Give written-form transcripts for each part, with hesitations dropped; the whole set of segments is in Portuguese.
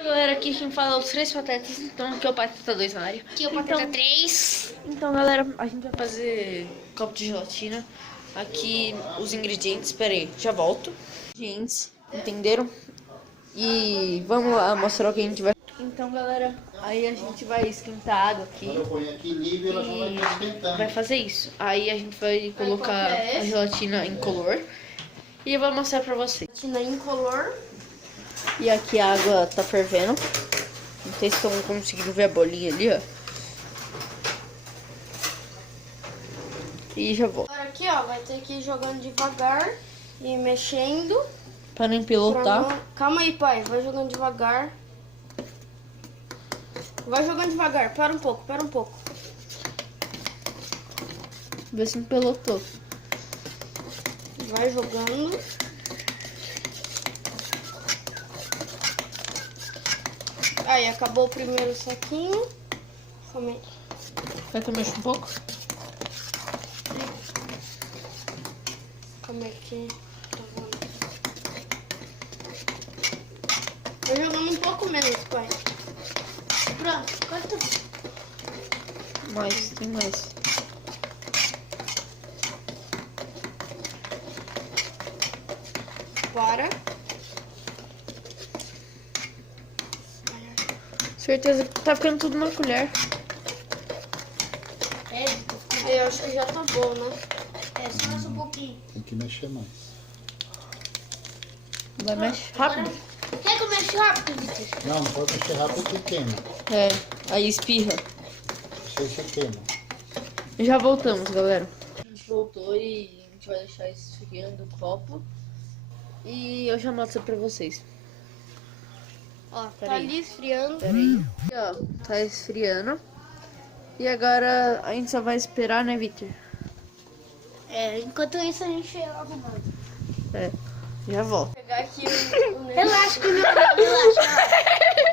Oi, galera, aqui quem fala é os três patetas. Então aqui é o pateta 2 na área. Aqui é o pateta 3. Então, galera, a gente vai fazer copo de gelatina. Aqui os ingredientes, pera aí, já volto. Ingredientes, entenderam? E vamos lá mostrar o que a gente vai. Então, galera, aí a gente vai esquentar a água aqui. Quando eu ponho aqui livre, ela já vai esquentando. Vai fazer isso. Aí a gente vai colocar a gelatina incolor. E eu vou mostrar pra vocês. Gelatina incolor. E aqui a água tá fervendo. Não sei se estão conseguindo ver a bolinha ali, ó. E já vou. Agora aqui, ó, vai ter que ir jogando devagar e mexendo. Pra não pra empilotar. não- Calma aí, pai. Vai jogando devagar. Vai jogando devagar. Para um pouco, para um pouco. Ver se empilotou. Vai jogando. Aí, acabou o primeiro saquinho. Calma aí. Quer que eu mexa um pouco? Como é que... Vai jogando um pouco menos, pai. Pronto, corta. Mais, tem mais. Para. Certeza que tá ficando tudo na colher. Aí, eu acho que já tá bom, né? É, só mais um pouquinho. Tem que mexer mais. Vai mexer rápido. Quer que eu mexa rápido, Vitor? Não, não pode mexer rápido que queima. É, aí espirra. Não sei se queima. Já voltamos, galera. A gente voltou e a gente vai deixar esfriando o copo. E eu já mostro pra vocês. Ó, Pera tá aí. ali esfriando. Pera aí. Aqui, ó, tá esfriando. E agora a gente só vai esperar, né, Victor? É, enquanto isso a gente arruma. É, já volto. Vou pegar aqui o relaxa, relaxa.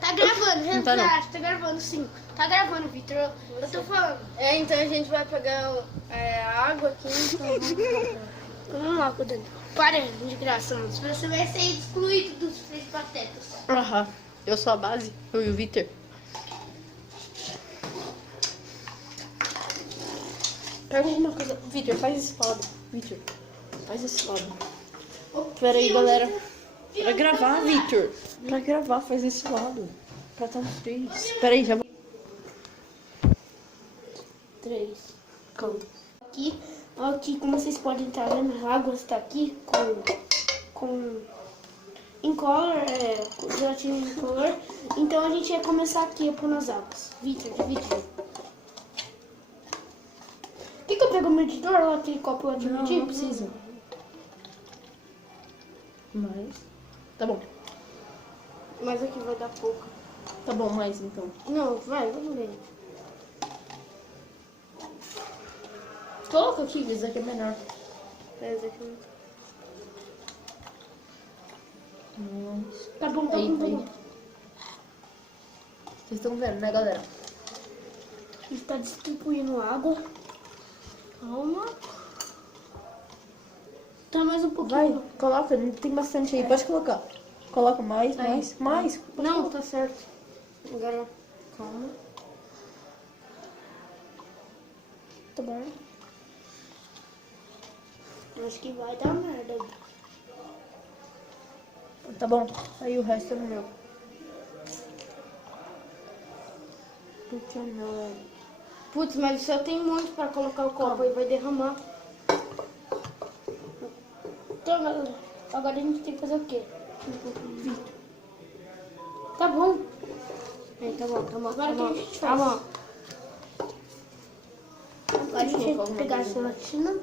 Tá gravando, Não tá, não. relaxa, tá gravando sim. Tá gravando, Vitor. Eu tô falando. É, então a gente vai pegar a água aqui. Então vamos lá, cuidando. Parem de graça, mano. Você vai ser excluído dos três patetas. Aham. Eu sou a base, eu e o Victor. Pega alguma coisa. Victor, faz esse lado. Victor, faz esse lado. Pera aí, galera. Pra gravar, Victor. Pra gravar, faz esse lado. Pra estar os três. Pera aí, já vou. 3. Aqui, como vocês podem estar vendo, a água está aqui com incolor, gelatina incolor. Então a gente vai começar aqui a pôr nas águas. Vitor. Quer que eu pego o medidor ou aquele copo lá de medir? Precisa. Mais. Tá bom. Mas aqui vai dar pouco. Tá bom, mais então. Não, vamos ver. Coloca aqui, esse aqui é menor. Esse aqui. Nossa. Tá bom, Aí, tá aí. bom. Vocês estão vendo, né, galera? Está distribuindo água. Calma. Tá mais um pouquinho. Vai, coloca, tem bastante aí. Pode colocar. Coloca mais. Não, tá certo. Agora, calma. Tá bom. Acho que vai dar merda. Tá bom. Aí o resto é no meu. Porque o meu é... Putz, mas só tem muito pra colocar o copo e vai derramar. Então, galera, agora a gente tem que fazer o quê? Tá bom. É, tá bom. Agora o que a gente faz? Tá bom. Agora a gente vai pegar a gelatina.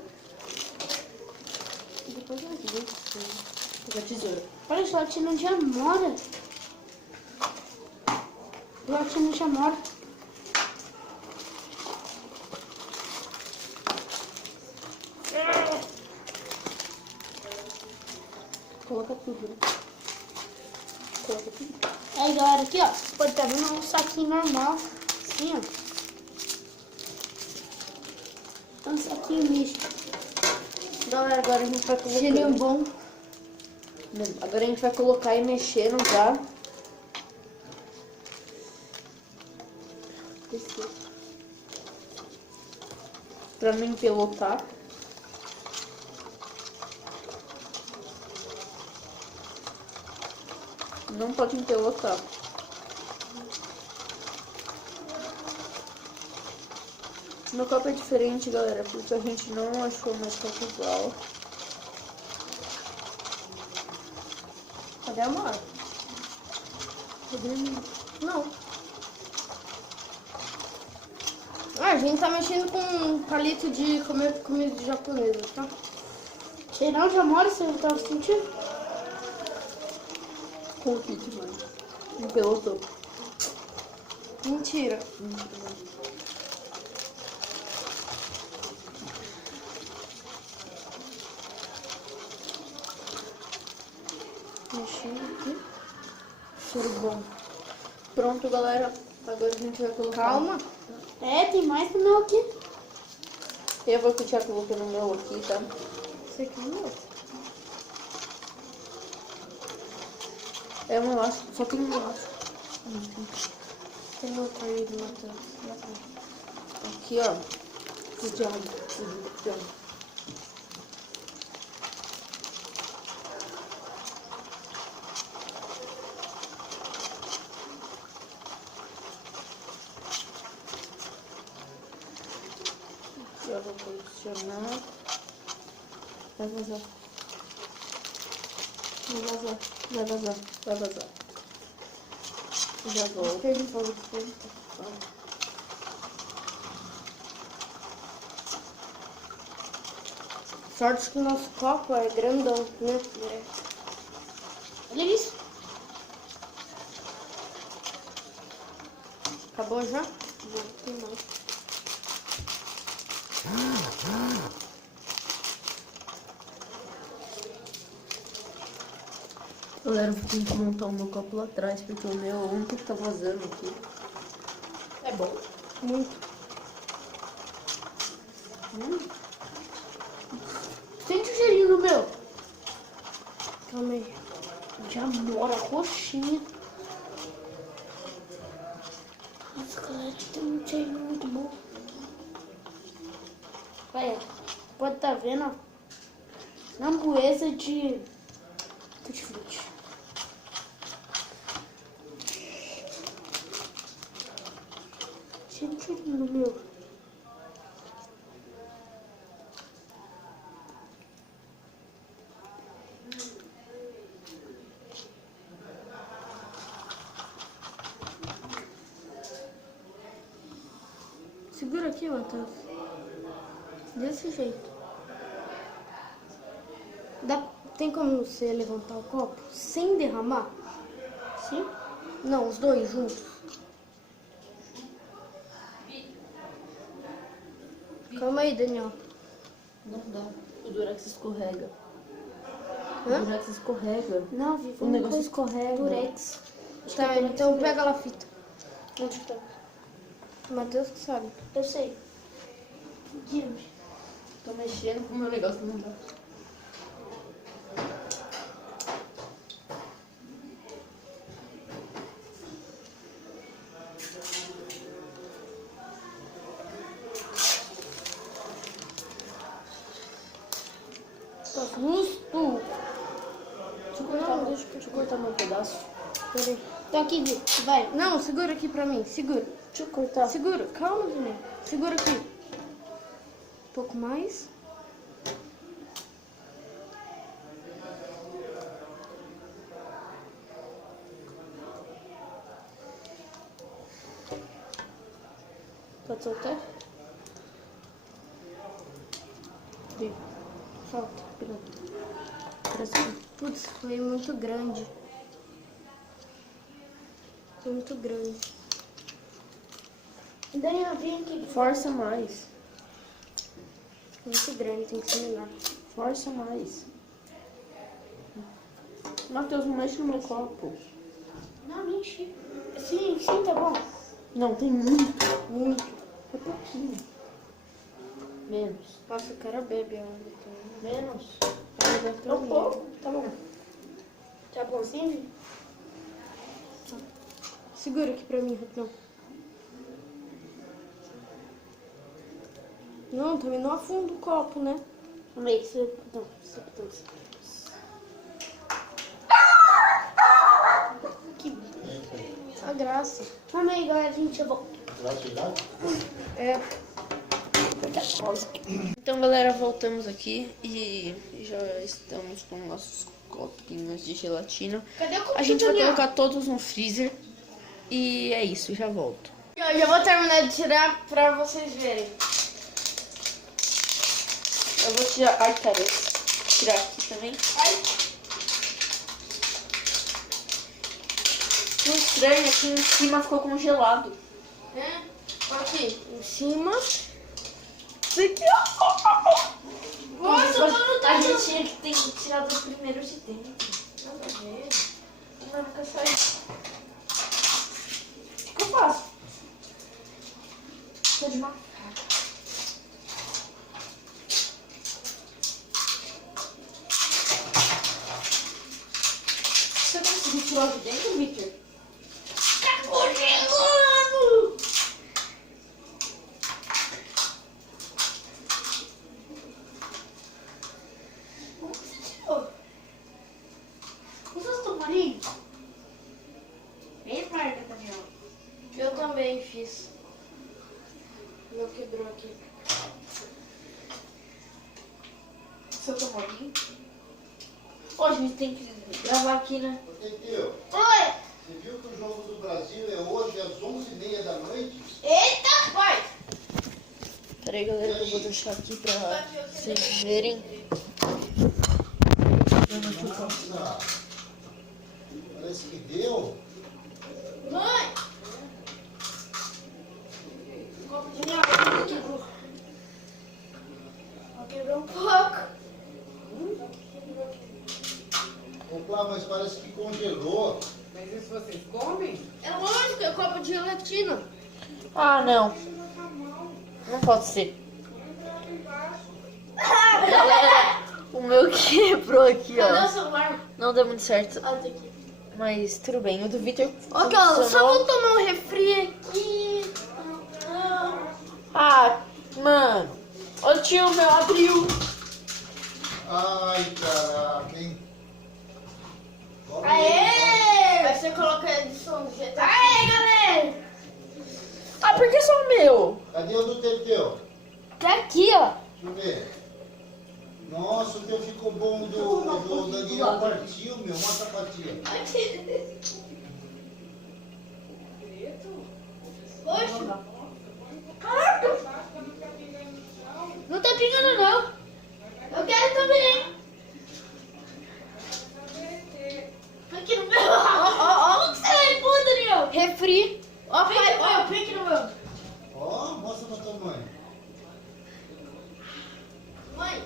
E depois a gente Pega a tesoura. olha, a gelatina já mora. Gelatina já mora. Coloca tudo, né? Coloca tudo. Aí, galera, aqui, ó. Pode estar vendo um saquinho normal. Assim, ó. Um saquinho misto. Galera, agora a gente vai colocar... Cheirinho bom. Agora a gente vai colocar e mexendo já. esqueci. Pra não empelotar. Não pode empelotar. Meu copo é diferente, galera, porque a gente não achou mais copo igual. Cadê a Mara? Não. Ah, a gente tá mexendo com um palito de comer comida japonesa, tá? Cheirão de amor, você não tava sentindo? Com o kit, mano. Empelotou. Mentira. Mexendo aqui. Cheiro bom. Pronto, galera. Agora a gente vai colocar. Calma. É, tem mais do meu aqui. Eu vou já colocando o meu aqui, tá? Esse aqui é o meu. É um elástico, só tem um elástico. Tem outro aí do Matheus. Aqui, ó. Cuidado. Já vou posicionar. Vai vazar. Vai vazar. Já volto. Espelho de fogo, espelho de fogo. Sorte que o nosso copo é grandão, né? É. Olha isso. Acabou já? Não tem mais. Galera, eu tenho que montar o meu copo lá atrás, porque o meu ontem tá vazando aqui. É bom. Muito. Sente o cheirinho do meu. Calma aí. De amora roxinha. Nossa, galera, tem um cheirinho muito bom. Olha, pode estar vendo, ó. Framboesa de tutti-frutti. Sente o cheirinho do meu. Segura aqui, Matheus. Desse jeito. Tem como você levantar o copo sem derramar? Sim? Não, os dois juntos. Calma aí, Daniel. Não dá. O Durex escorrega. Hã? O Durex escorrega. Não, Vivi, O negócio escorrega. Durex. Acho Tá, que é Durex então mesmo. pega lá a fita. Onde tá? Matheus que sabe. Eu sei. Diz. Tô mexendo com o meu negócio, não dá. Tá justo. Deixa eu cortar meu pedaço. Peraí. Tá aqui, Vi. Vai. Não, segura aqui pra mim. Segura. Deixa eu cortar. Segura. Calma, Daniel. Segura aqui. Um pouco mais. Pode soltar? Vem. Solta. Parece que... Putz, foi muito grande. Foi muito grande. Daniel, vem aqui. Força mais. Muito grande, tem que ser menor. Força mais. Matheus, não mexe no meu copo. Não, não enchi. Sim, sim, tá bom. Não, tem muito. Muito. É pouquinho. Menos. Nossa, o cara bebe água. Menos. Tá Não, pouco. Tá bom. Tá bom, sim, Vi? Tá. Segura aqui pra mim, rapidão. Não, também não afunda o copo, né? Vamos ver. Que a graça. Calma aí, galera, a gente já volta. É. Então, galera, voltamos aqui e já estamos com nossos copinhos de gelatina. Cadê o copo? A gente vai colocar todos no freezer e é isso, já volto. Eu já vou terminar de tirar pra vocês verem. Eu vou tirar... Ai, cara, vou tirar aqui também. Ai. O estranho é que em cima ficou congelado. É. Aqui, em cima. Isso aqui, ó. Nossa, eu tô no A gente tinha que ter tirado os primeiros de dentro. Nada a ver. Não, nunca saiu. O que eu faço? Tô de uma faca. Você conseguiu tirar de dentro, Victor? Tá congelando! Como que você tirou? Usa os tomarinhos? Bem marca, Daniel. Eu também fiz. O meu quebrou aqui. Seu tomarinho. Ó, a gente tem que gravar aqui, né? Teteu, Oi! você viu que o Jogo do Brasil é hoje às 11h30 da noite? Eita, pai! Peraí, galera, que eu vou deixar aqui pra vocês verem. Nossa, parece que deu. Mãe! O copo de minha água quebrou. Quebrou um pouco. Opa, mas parece que congelou. Mas isso vocês comem? É lógico, é copo de gelatina. Ah, não. Não pode ser. Galera, o meu quebrou aqui, Cadê o ó. celular? Não deu muito certo. Ah, tá aqui. Mas tudo bem. O do Victor Ó, Carla, só funcionou. vou tomar um refri aqui. Ah, mano. Ô tio, meu abriu. Ai, caraca, hein? Vamos ver. Aê! Aí você coloca a edição do jeito. Aê, galera! Ah, por que só o meu? Cadê o do Teteu? Tá aqui, ó. Deixa eu ver. Nossa, o teu ficou bom, o do Daniel partiu, meu, uma sapatinha. Poxa. Caraca! Não tá pingando, não. Eu quero também. Aqui no meu. Ó, o que você vai pôr, Daniel? Refri. Ó, pai, ó, pique no meu. Ó, mostra pra tua mãe. Mãe.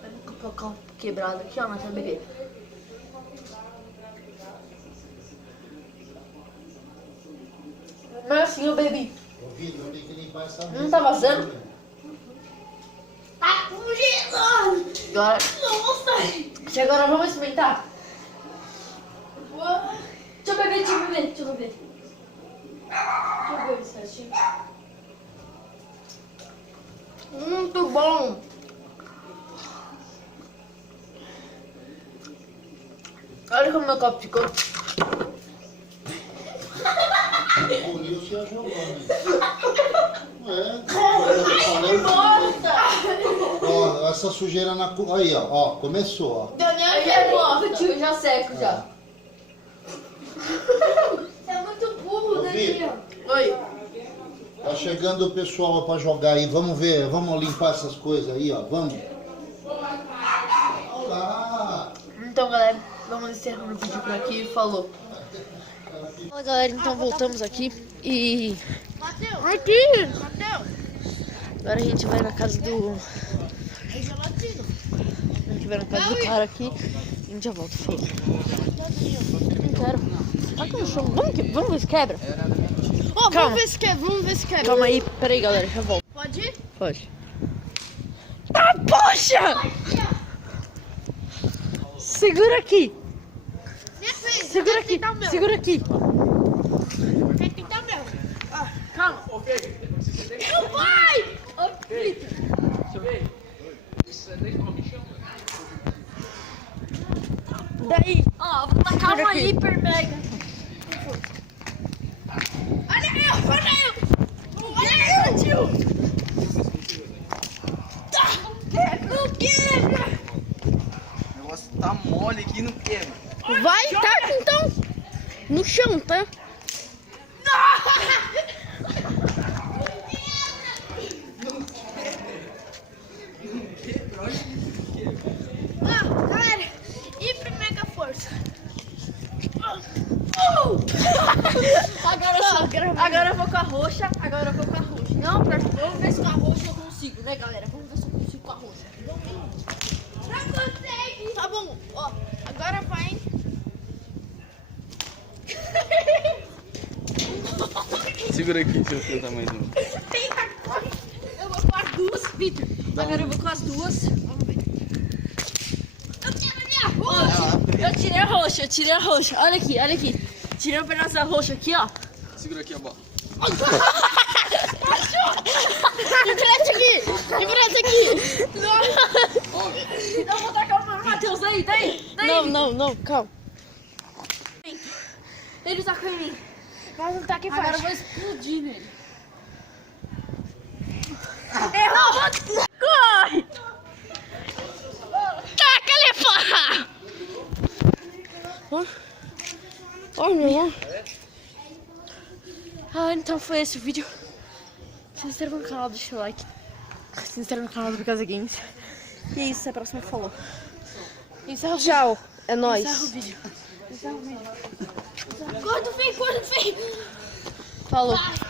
Vai no capacão quebrado aqui, ó, na tabelinha. Mas assim eu bebi. Ô, Vitor, eu tenho que limpar essa Não mesa. tá vazando? Tá congelando. Agora, Nossa. agora vamos experimentar. Uau. Deixa eu beber, deixa eu beber, deixa eu beber. Deixa eu ver certinho. Muito bom. Olha como meu copo ficou. O Nilson ia jogando. É. Ó, essa sujeira na... Aí, ó, começou, ó. Daniel já gosta. Eu já seco já. Você é muito burro, Ô, Daniel. Oi. Tá chegando o pessoal pra jogar aí. Vamos ver, vamos limpar essas coisas aí, ó. Vamos. Olá. Então, galera, vamos encerrando o vídeo por aqui. Falou. Fala, galera, então voltamos aqui e... Mateus. Aqui! Mateus. Agora a gente vai na casa do... É gelatina. A gente vai na casa do cara aqui e a gente já volta. Falou. Não quero. Olha como chão. Vamos ver se quebra? Ó, Calma. vamos ver se quer, vamos ver se quer. Calma aí. Pera aí, galera. Já volto. Pode ir? Pode. Ah, poxa! Segura aqui. Segura aqui. Segura aqui. Tem que tentar o meu. Calma. Ok, você tem Não vai! Daí, ó, vou tacar uma hiper mega. Olha eu, olha eu! Olha eu, tio! Não quebra! O negócio tá mole aqui, não quebra. Vai, taca então! No chão, tá? Galera, hiper mega força. Agora eu vou com a roxa. Não, vamos ver se com a roxa eu consigo, né, galera? Vamos ver se eu consigo com a roxa. Não consegue! Tá bom, ó. Agora vai. Segura aqui, deixa eu ver o tamanho do. Eu vou com as duas, Vitor. Agora eu vou com as duas. Vamos ver. Eu quero minha roxa! Eu tirei a roxa. Olha aqui. Tirei um pedaço da roxa aqui, ó. Segura aqui a bola. Empresta aqui. Então eu vou tacar o meu Matheus aí, daí. Não, calma. Ele tacou em mim. Mas não tá aqui Agora eu fácil. vou explodir nele. Errou! Corre! Taca, lefa! Ó, meu irmão. Então foi esse o vídeo. Se inscreva no canal, deixa o like. Se inscreva no canal do Casa Games. E é isso, até a próxima. Falou. Tchau, é nóis. Encerra o vídeo. Gordo feio. Falou. Vai.